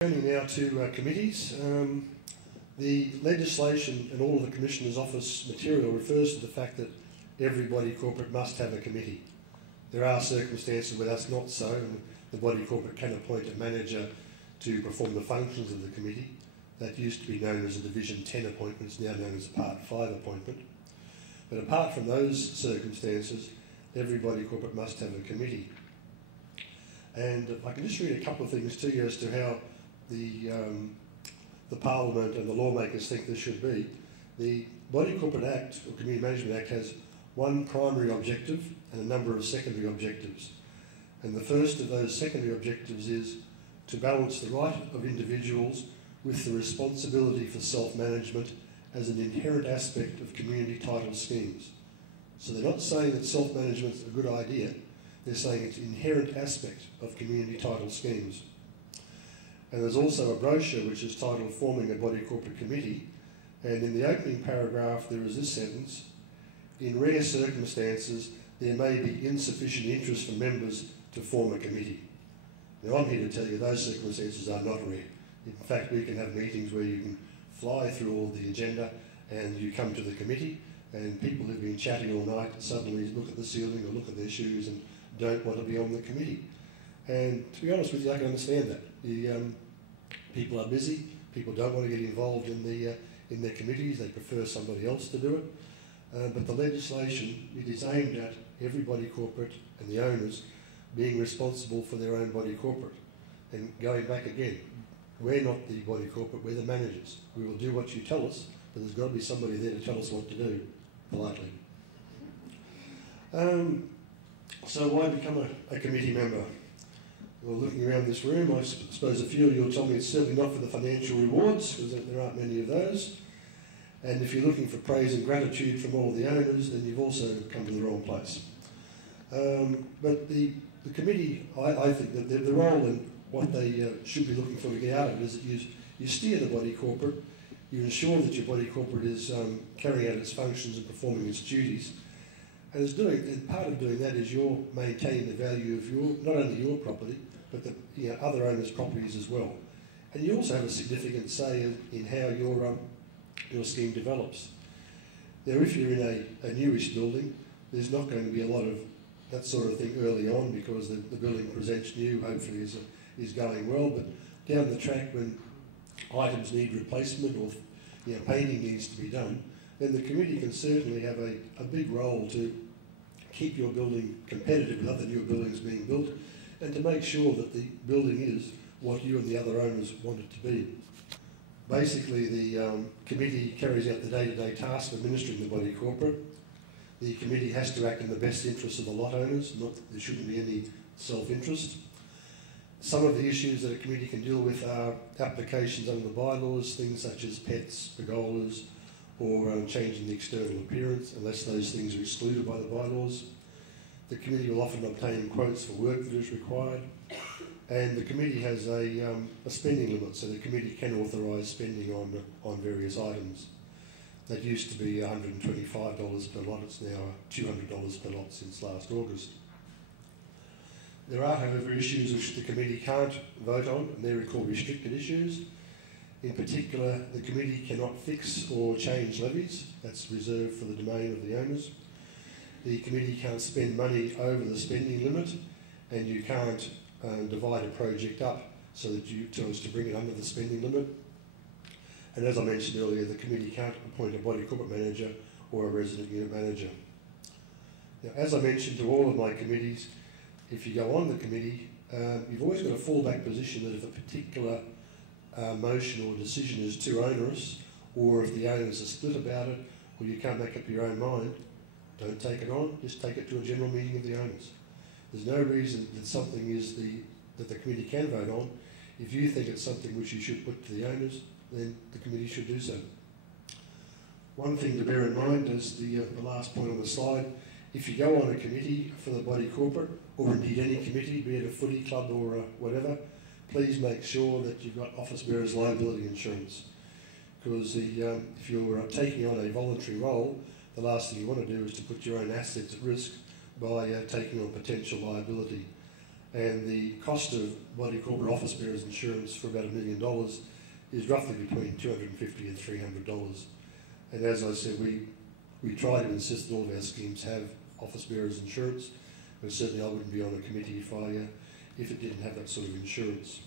Turning now to committees. The legislation and all of the Commissioner's Office material refers to the fact that every body corporate must have a committee. There are circumstances where that's not so, and the body corporate can appoint a manager to perform the functions of the committee. That used to be known as a Division 10 appointment, it's now known as a Part 5 appointment. But apart from those circumstances, every body corporate must have a committee. And I can just read a couple of things to you as to how the Parliament and the lawmakers think there should be. The Body Corporate Act, or Community Management Act, has one primary objective and a number of secondary objectives. And the first of those secondary objectives is to balance the right of individuals with the responsibility for self-management as an inherent aspect of community title schemes. So they're not saying that self-management is a good idea, they're saying it's an inherent aspect of community title schemes. And there's also a brochure which is titled Forming a Body Corporate Committee, and in the opening paragraph there is this sentence: in rare circumstances there may be insufficient interest from members to form a committee. Now I'm here to tell you those circumstances are not rare. In fact, we can have meetings where you can fly through all the agenda and you come to the committee and people who've been chatting all night suddenly look at the ceiling or look at their shoes and don't want to be on the committee. And to be honest with you, I can understand that. People are busy, people don't want to get involved in their committees, they prefer somebody else to do it. But the legislation, it is aimed at every body corporate and the owners being responsible for their own body corporate. And going back again, we're not the body corporate, we're the managers. We will do what you tell us, but there's got to be somebody there to tell us what to do, politely. So why become a committee member? Well, looking around this room, I suppose a few of you will tell me it's certainly not for the financial rewards, because there aren't many of those. And if you're looking for praise and gratitude from all of the owners, then you've also come to the wrong place. But the committee, I think that the role and what they should be looking for to get out of it is that you steer the body corporate, you ensure that your body corporate is carrying out its functions and performing its duties. And part of doing that is you're maintaining the value of not only your property, but the other owners' properties as well. And you also have a significant say in how your scheme develops. Now, if you're in a newish building, there's not going to be a lot of that sort of thing early on because the building presents new, hopefully is going well. But down the track, when items need replacement or painting needs to be done, then the committee can certainly have a big role to keep your building competitive with other new buildings being built and to make sure that the building is what you and the other owners want it to be. Basically, the committee carries out the day-to-day task of administering the body corporate. The committee has to act in the best interest of the lot owners, there shouldn't be any self-interest. Some of the issues that a committee can deal with are applications under the bylaws, things such as pets, pergolas, or changing the external appearance, unless those things are excluded by the bylaws. The committee will often obtain quotes for work that is required, and the committee has a spending limit, so the committee can authorise spending on various items. That used to be $125 per lot, it's now $200 per lot since last August. There are, however, issues which the committee can't vote on, and they're called restricted issues. In particular, the committee cannot fix or change levies. That's reserved for the domain of the owners. The committee can't spend money over the spending limit, and you can't divide a project up so as to bring it under the spending limit. And as I mentioned earlier, the committee can't appoint a body corporate manager or a resident unit manager. Now, as I mentioned to all of my committees, if you go on the committee, you've always got a fallback position that if a particular motion or decision is too onerous, or if the owners are split about it, or you can't make up your own mind, don't take it on, just take it to a general meeting of the owners. There's no reason that something is that the committee can vote on. If you think it's something which you should put to the owners, then the committee should do so. One thing to bear in mind is the last point on the slide. If you go on a committee for the body corporate, or indeed any committee, be it a footy club or whatever, please make sure that you've got office bearers liability insurance. Because if you're taking on a voluntary role, the last thing you want to do is to put your own assets at risk by taking on potential liability. and the cost of body corporate office bearers insurance for about $1 million is roughly between $250 and $300. And as I said, we try to insist that all of our schemes have office bearers insurance, and certainly I wouldn't be on a committee if it didn't have that sort of insurance.